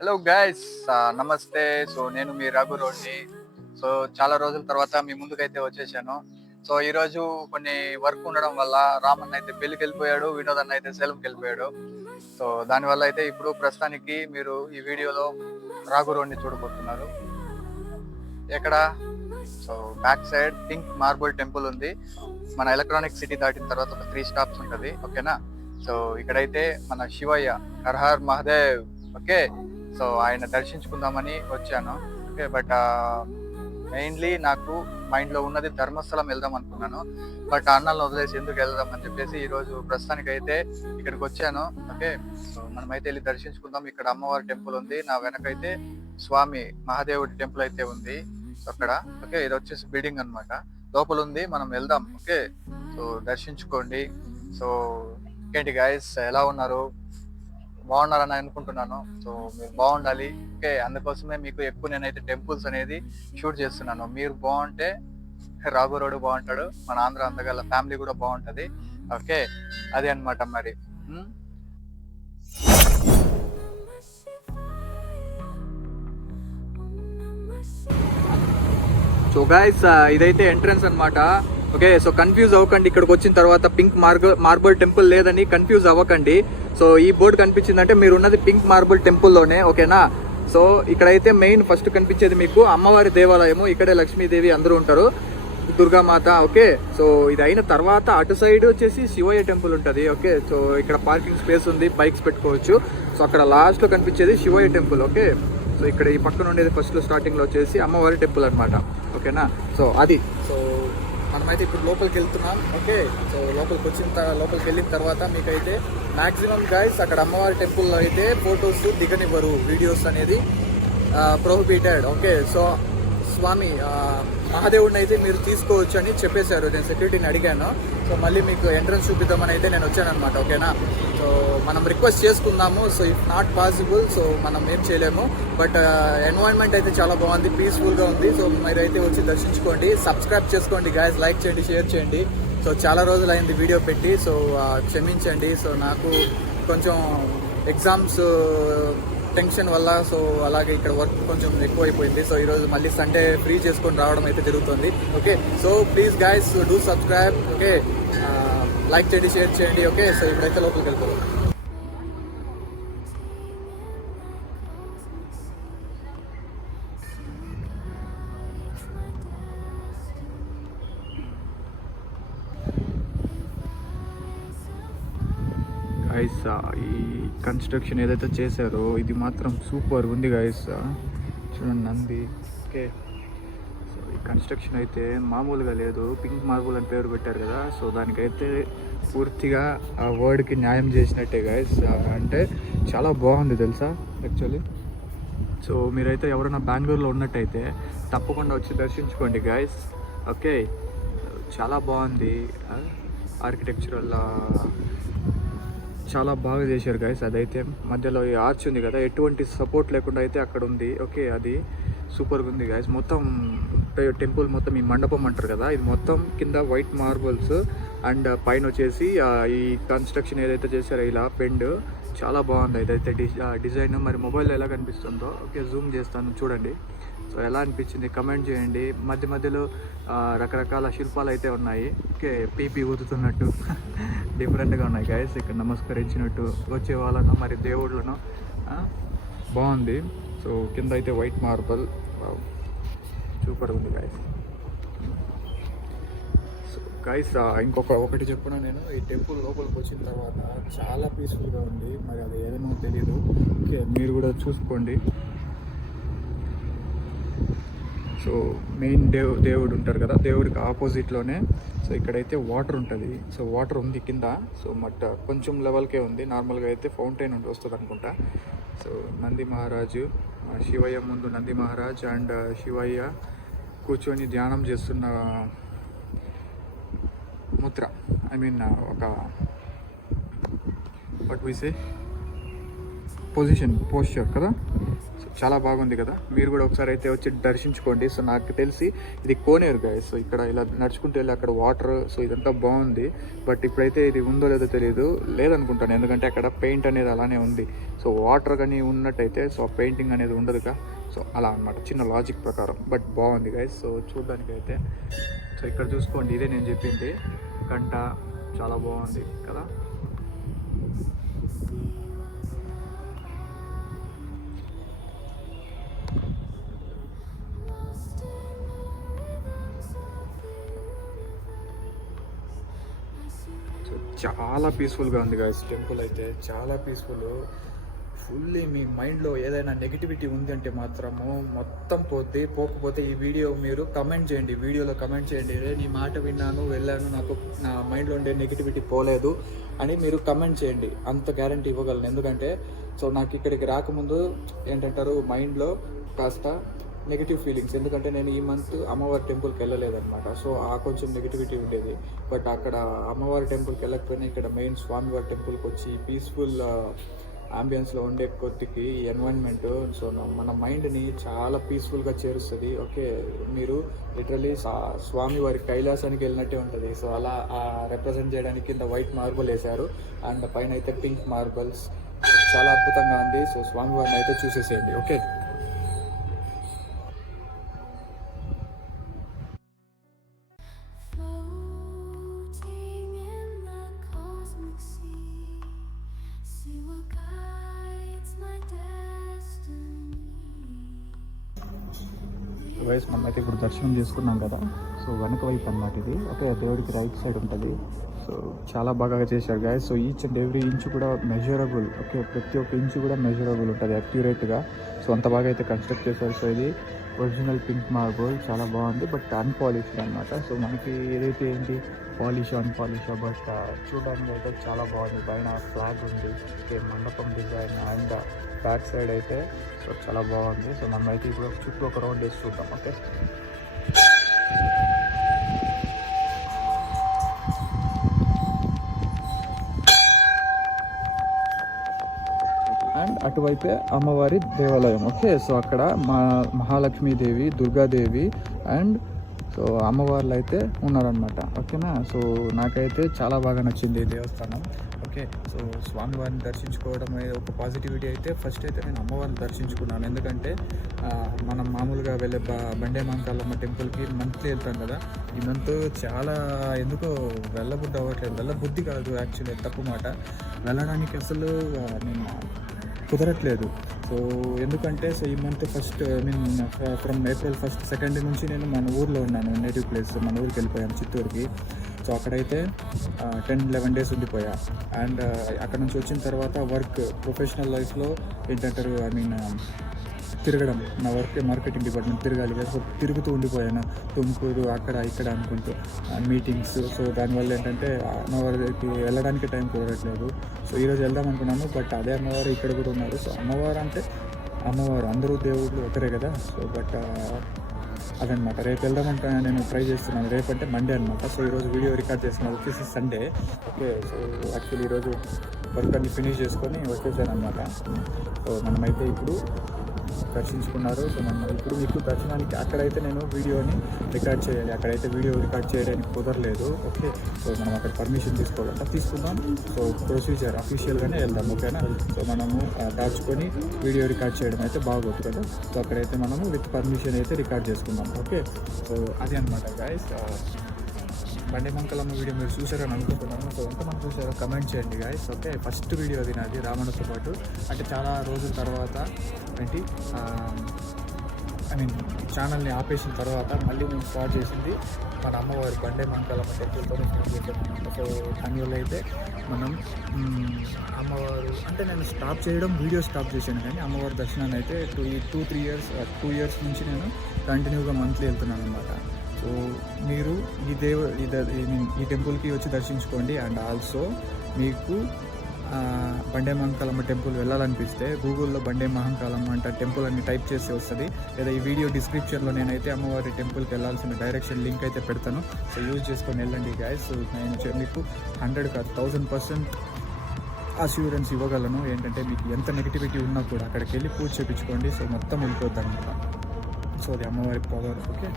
Hello guys, నమస్తే. So నేను మీ Raghu రోడ్ని. So చాలా రోజుల తర్వాత మీ ముందుకైతే వచ్చేసాను. సో ఈ రోజు కొన్ని వర్క్ ఉండడం వల్ల రామన్ అయితే పెళ్లికి వెళ్ళిపోయాడు, వినోద్ అన్న అయితే సెలవుకి వెళ్ళిపోయాడు. సో దానివల్ల అయితే ఇప్పుడు ప్రస్తుతానికి మీరు ఈ వీడియోలో రాఘు రోడ్ని చూడబోతున్నారు. ఎక్కడ? So back side pink marble temple ఉంది. మన ఎలక్ట్రానిక్ సిటీ దాటిన తర్వాత ఒక 3 స్టాప్స్ ఉంటుంది, ఓకేనా? సో ఇక్కడైతే మన Shivayya, her her Mahadev, okay. So ఆయన దర్శించుకుందామని వచ్చాను, ఓకే. బట్ మెయిన్లీ నాకు మైండ్లో ఉన్నది ధర్మస్థలం వెళ్దాం అనుకున్నాను. బట్ అన్నలను వదిలేసి ఎందుకు వెళ్దాం అని చెప్పేసి ఈరోజు ప్రస్తుతానికి అయితే ఇక్కడికి వచ్చాను, ఓకే. సో మనమైతే వెళ్ళి దర్శించుకుందాం. ఇక్కడ అమ్మవారి టెంపుల్ ఉంది, నా వెనకైతే స్వామి మహాదేవుడి టెంపుల్ అయితే ఉంది అక్కడ, ఓకే. ఇది వచ్చేసి బిల్డింగ్ అన్నమాట, లోపల ఉంది, మనం వెళ్దాం, ఓకే. సో దర్శించుకోండి. సో ఇంకేంటి గైస్, ఎలా ఉన్నారు? బాగున్నారని అనుకుంటున్నాను. సో మీరు బాగుండాలి, ఓకే. అందుకోసమే మీకు ఎక్కువ నేనైతే టెంపుల్స్ అనేది షూట్ చేస్తున్నాను. మీరు బాగుంటే రాఘురోడు బాగుంటాడు, మన ఆంధ్ర అందగల ఫ్యామిలీ కూడా బాగుంటది, ఓకే. అదే అన్నమాట మరి. సో గైస్, ఇదైతే ఎంట్రన్స్ అన్నమాట, ఓకే. సో కన్ఫ్యూజ్ అవ్వకండి, ఇక్కడికి వచ్చిన తర్వాత పింక్ మార్బుల్ టెంపుల్ లేదని కన్ఫ్యూజ్ అవ్వకండి. సో ఈ బోర్డు కనిపించిందంటే మీరు ఉన్నది పింక్ మార్బుల్ టెంపుల్లోనే, ఓకేనా. సో ఇక్కడైతే మెయిన్ ఫస్ట్ కనిపించేది మీకు అమ్మవారి దేవాలయము. ఇక్కడే లక్ష్మీదేవి అందరూ ఉంటారు, దుర్గామాత, ఓకే. సో ఇది అయిన తర్వాత అటు సైడ్ వచ్చేసి శివయ్య టెంపుల్ ఉంటుంది, ఓకే. సో ఇక్కడ పార్కింగ్ స్పేస్ ఉంది, బైక్స్ పెట్టుకోవచ్చు. సో అక్కడ లాస్ట్లో కనిపించేది శివయ్య టెంపుల్, ఓకే. సో ఇక్కడ ఈ పక్కన ఉండేది ఫస్ట్ స్టార్టింగ్లో వచ్చేసి అమ్మవారి టెంపుల్ అనమాట, ఓకేనా. సో అది, సో మనమైతే ఇప్పుడు లోపలికి వెళ్తున్నాం, ఓకే. సో లోపలికి వెళ్ళిన తర్వాత మీకైతే మ్యాక్సిమం గైస్ అక్కడ అమ్మవారి టెంపుల్లో అయితే ఫొటోస్ దిగనివ్వరు, వీడియోస్ అనేది ప్రొహిబిటెడ్, ఓకే. సో స్వామి మహాదేవుడిని అయితే మీరు తీసుకోవచ్చు అని చెప్పేశారు. నేను సెక్యూరిటీని అడిగాను. సో మళ్ళీ మీకు ఎంట్రన్స్ చూపిద్దామని అయితే నేను వచ్చాను అనమాట, ఓకేనా. సో మనం రిక్వెస్ట్ చేసుకుందాము. So if not possible, so మనం ఏం చేయలేము. బట్ ఎన్వైరన్మెంట్ అయితే చాలా బాగుంది, పీస్ఫుల్గా ఉంది. సో మీరైతే వచ్చి దర్శించుకోండి, సబ్స్క్రైబ్ చేసుకోండి గైస్, లైక్ చేయండి, షేర్ చేయండి. సో చాలా రోజులు అయింది వీడియో పెట్టి, సో క్షమించండి. సో నాకు కొంచెం ఎగ్జామ్స్ టెన్షన్ వల్ల, సో అలాగే ఇక్కడ వర్క్ కొంచెం ఎక్కువైపోయింది. సో ఈరోజు మళ్ళీ సండే ఫ్రీ చేసుకొని రావడం అయితే జరుగుతుంది, okay. So please guys do subscribe, okay. Like చేయండి, షేర్ చేయండి, ఓకే. సో ఇప్పుడైతే లోపలికి వెళ్తారు. గైస్, ఈ కన్స్ట్రక్షన్ ఏదైతే చేశారో ఇది మాత్రం సూపర్ ఉంది గైస్. చూడండి నంది, ఓకే. సో ఈ కన్స్ట్రక్షన్ అయితే మామూలుగా లేదు. పింక్ మార్బుల్ అని పేరు పెట్టారు కదా, సో దానికైతే పూర్తిగా ఆ వర్డ్కి న్యాయం చేసినట్టే గైస్. అంటే చాలా బాగుంది తెలుసా యాక్చువల్లీ. సో మీరైతే ఎవరైనా బెంగళూరులో ఉన్నట్టయితే తప్పకుండా వచ్చి దర్శించుకోండి గైస్, ఓకే. చాలా బాగుంది, ఆర్కిటెక్చరల్ చాలా బాగా చేశారు గైస్. అదైతే మధ్యలో ఈ ఆర్చ్ ఉంది కదా, ఎటువంటి సపోర్ట్ లేకుండా అయితే అక్కడ ఉంది, ఓకే. అది సూపర్గా ఉంది గైస్. మొత్తం టెంపుల్ మొత్తం ఈ మండపం అంటారు కదా, ఇది మొత్తం కింద వైట్ మార్బుల్స్ అండ్ పైన వచ్చేసి ఈ కన్స్ట్రక్షన్ ఏదైతే చేశారో ఇలా పెండ్ చాలా బాగుంది. ఇదైతే డిజైన్ మరి మొబైల్లో ఎలా కనిపిస్తుందో, ఓకే, జూమ్ చేస్తాను చూడండి. సో ఎలా అనిపించింది కమెంట్ చేయండి. మధ్యలో రకరకాల శిల్పాలు అయితే ఉన్నాయి, ఓకే. పీపీ ఊదుతున్నట్టు డిఫరెంట్గా ఉన్నాయి గైస్. ఇక్కడ నమస్కరించినట్టు వచ్చే వాళ్ళను మరి దేవుళ్ళను, బాగుంది. సో కింద అయితే వైట్ మార్బల్, సూపర్ ఉంది గైస్. సో గైస్, ఒకటి చెప్పిన నేను, ఈ టెంపుల్ లోపలికి వచ్చిన తర్వాత చాలా పీస్ఫుల్గా ఉంది. మరి అది ఏదైనా తెలియదు, ఓకే. మీరు కూడా చూసుకోండి. సో మెయిన్ దేవుడు ఉంటారు కదా, దేవుడికి ఆపోజిట్లోనే సో ఇక్కడైతే వాటర్ ఉంటుంది. సో వాటర్ ఉంది కింద, సో కొంచెం లెవెల్కే ఉంది. నార్మల్గా అయితే ఫౌంటైన్ వస్తుంది అనుకుంటా. సో నంది మహారాజు, శివయ్య ముందు నంది మహారాజ్ అండ్ శివయ్య కూర్చొని ధ్యానం చేస్తున్న ముద్ర, ఐ మీన్ ఒక వాట్ వి సే పోస్చర్ కదా. సో చాలా బాగుంది కదా, మీరు కూడా ఒకసారి అయితే వచ్చి దర్శించుకోండి. సో నాకు తెలిసి ఇది కోనేరు గైస్. సో ఇక్కడ ఇలా నడుచుకుంటూ వెళ్ళి అక్కడ వాటర్, సో ఇదంతా బాగుంది. బట్ ఇప్పుడైతే ఇది ఉందో లేదో తెలియదు, లేదనుకుంటాను, ఎందుకంటే అక్కడ పెయింట్ అనేది అలానే ఉంది. సో వాటర్ కానీ ఉన్నట్టయితే సో పెయింటింగ్ అనేది ఉండదుగా. సో అలా అనమాట, చిన్న లాజిక్ ప్రకారం. బట్ బాగుంది గైస్. సో చూడడానికి అయితే సో ఇక్కడ చూసుకోండి, ఇదే నేను చెప్పింది గంట, చాలా బాగుంది కదా. చాలా పీస్ఫుల్గా ఉంది గాయస్ టెంపుల్ అయితే, చాలా పీస్ఫుల్. ఫుల్లీ మీ మైండ్లో ఏదైనా నెగిటివిటీ ఉంది అంటే మాత్రము మొత్తం పోకపోతే ఈ వీడియో మీరు కమెంట్ చేయండి, వీడియోలో కమెంట్ చేయండి, నీ మాట విన్నాను వెళ్ళాను, నాకు నా మైండ్లో ఉండే నెగిటివిటీ పోలేదు అని మీరు కమెంట్ చేయండి. అంత గ్యారంటీ ఇవ్వగలను. ఎందుకంటే సో నాకు ఇక్కడికి రాకముందు ఏంటంటారు, మైండ్లో కాస్త నెగిటివ్ ఫీలింగ్స్, ఎందుకంటే నేను ఈ మంత్ అమ్మవారి టెంపుల్కి వెళ్ళలేదన్నమాట. సో ఆ కొంచెం నెగిటివిటీ ఉండేది. బట్ అక్కడ అమ్మవారి టెంపుల్కి వెళ్ళకపోయినా ఇక్కడ మెయిన్ స్వామివారి టెంపుల్కి వచ్చి పీస్ఫుల్ అంబియన్స్లో ఉండే కొద్దికి ఈ ఎన్వైరన్మెంట్ సో మన మైండ్ని చాలా పీస్ఫుల్గా చేరుస్తుంది. ఓకే, మీరు లిటరలీ స్వామివారి కైలాసానికి వెళ్ళినట్టే ఉంటుంది. సో అలా రిప్రజెంట్ చేయడానికి కింద వైట్ మార్బుల్ వేశారు అండ్ పైన అయితే పింక్ మార్బల్స్, చాలా అద్భుతంగా ఉంది. సో స్వామివారిని అయితే చూసేసేయండి. ఓకే, వైస్ మనమైతే ఇప్పుడు దర్శనం చేసుకున్నాం కదా. సో వెనక వైపు అన్నమాట ఇది. ఓకే, దేవుడికి రైట్ సైడ్ ఉంటుంది. సో చాలా బాగా చేశారు guys. So each and every inch కూడా మెజరబుల్. ఓకే, ప్రతి ఒక్క ఇంచు కూడా మెజరబుల్ ఉంటుంది అక్యురేట్గా. సో అంత బాగా అయితే కన్స్ట్రక్ట్ చేశారు. సో ఇది ఒరిజినల్ పింక్ మార్బుల్, చాలా బాగుంది. బట్ అన్పాలిష్డ్ అనమాట. సో మనకి ఏదైతే ఏంటి పాలిష్ అన్పాలిష్, బట్ చూడడానికి అయితే చాలా బాగుంది. పైన ఫ్లాగ్ ఉంది, ఓకే, మండపం డిజైన్ అండ్ బ్యాక్ సైడ్ అయితే సో చాలా బాగుంది. సో మనం అయితే ఇప్పుడు చుట్టూ ఒక రౌండ్ వేసి చూద్దాం. ఓకే, అండ్ అటువైపే అమ్మవారి దేవాలయం. ఓకే, సో అక్కడ మహాలక్ష్మీదేవి, దుర్గాదేవి అండ్ సో అమ్మవార్లు అయితే ఉన్నారనమాట. ఓకేనా. సో నాకైతే చాలా బాగా నచ్చింది ఈ దేవస్థానం. ఓకే, సో స్వామివారిని దర్శించుకోవడం ఒక పాజిటివిటీ అయితే ఫస్ట్ అయితే నేను అమ్మవారిని దర్శించుకున్నాను. ఎందుకంటే మనం మామూలుగా వెళ్ళే బండే మహంకాళమ్మ టెంపుల్కి మంత్లీ వెళ్తాం కదా. ఈ మంత్ చాలా ఎందుకో వెళ్ళబుద్ధి అవ్వట్లేదు. వెళ్ళబుద్ధి కాదు, యాక్చువల్లీ తప్పు మాట. వెళ్ళడానికి అసలు నేను కుదరట్లేదు. సో ఎందుకంటే సో ఈ మంత్ ఫస్ట్ ఫ్రమ్ ఏప్రిల్ 1, 2 నుంచి నేను మన ఊర్లో ఉన్నాను, నేటివ్ ప్లేస్. మన ఊరికి వెళ్ళిపోయాను, చిత్తూరుకి. సో అక్కడైతే 10-11 డేస్ ఉండిపోయా. అండ్ అక్కడ నుంచి వచ్చిన తర్వాత వర్క్, ప్రొఫెషనల్ లైఫ్లో ఏంటంటారు, తిరగడం, నా వర్క్ మార్కెటింగ్ డిపార్ట్మెంట్ తిరగాలి కదా. సో తిరుగుతూ ఉండిపోయాను, తుమ్కూరు అక్కడ ఇక్కడ అనుకుంటూ మీటింగ్స్. సో దానివల్ల ఏంటంటే అమ్మవారికి వెళ్ళడానికి టైం కుదరట్లేదు. సో ఈరోజు వెళ్దాం అనుకున్నాను, బట్ అదే అమ్మవారు ఇక్కడ కూడా ఉన్నారు. సో అమ్మవారు అంటే అమ్మవారు, అందరూ దేవుళ్ళు ఒకరే కదా. సో బట్ అదనమాట. రేపు వెళ్దామంటే నేను ట్రై చేస్తున్నాను. రేపు అంటే మండే అనమాట. సో ఈరోజు వీడియో రికార్డ్ చేస్తున్నాను, వచ్చేసి సండే. ఓకే, సో యాక్చువల్లీ ఈరోజు వర్క్ అన్ని ఫినిష్ చేసుకొని వచ్చేసాను అనమాట. సో మనమైతే ఇప్పుడు దర్శించుకున్నారు. సో మనం ఇప్పుడు మీకు దర్శనానికి అక్కడైతే నేను వీడియోని రికార్డ్ చేయాలి, అక్కడైతే వీడియో రికార్డ్ చేయడానికి కుదరలేదు. ఓకే, సో మనం అక్కడ పర్మిషన్ తీసుకోవాలంటే తీసుకుందాం. సో ప్రొసీజర్ అఫీషియల్గానే వెళ్దాం. ఓకేనా. సో మనము దాచుకొని వీడియో రికార్డ్ చేయడం అయితే బాగోదు కదా. సో అక్కడైతే మనము విత్ పర్మిషన్ అయితే రికార్డ్ చేసుకుందాం. ఓకే, సో అది అనమాట గాయస్. బండే మహంకాళమ్మ వీడియో మీరు చూసారని అనుకుంటున్నాను. సో ఎంతమంది చూసారో కమెంట్ చేయండి గాయస్. ఓకే, ఫస్ట్ వీడియో అది నాది రావణతో పాటు. అంటే చాలా రోజుల తర్వాత ఏంటి ఛానల్ని ఆపేసిన తర్వాత మళ్ళీ మేము స్టార్ట్ చేసింది మన అమ్మవారి బండే మహంకాళమ్మ టెంపుల్తో స్టార్ట్ చేసాం. సో దానివల్ల అయితే మనం అమ్మవారు అంటే నేను స్టాప్ చేయడం, వీడియో స్టాప్ చేశాను, కానీ అమ్మవారి దర్శనాన్ని అయితే 2 ఇయర్స్ నుంచి నేను కంటిన్యూగా మంత్లీ వెళ్తున్నాను అనమాట. సో మీరు ఈ టెంపుల్కి వచ్చి దర్శించుకోండి. అండ్ ఆల్సో మీకు బండే మహంకాళమ్మ టెంపుల్ వెళ్ళాలనిపిస్తే గూగుల్లో బండే మహంకాళమ్మ అంటే టెంపుల్ అని టైప్ చేసి వస్తుంది. లేదా ఈ వీడియో డిస్క్రిప్షన్లో నేనైతే అమ్మవారి టెంపుల్కి వెళ్ళాల్సిన డైరెక్షన్ లింక్ అయితే పెడతాను. సో యూజ్ చేసుకొని వెళ్ళండి గాయస్. సో నేను మీకు 100 కాదు 1000% అష్యూరెన్స్ ఇవ్వగలను ఏంటంటే మీకు ఎంత నెగిటివిటీ ఉన్నా కూడా అక్కడికి వెళ్ళి పూజ చేయించుకోండి. సో మొత్తం వెళ్ళిపోద్ది అనమాట. సో అది అమ్మవారి పవర్. ఓకే.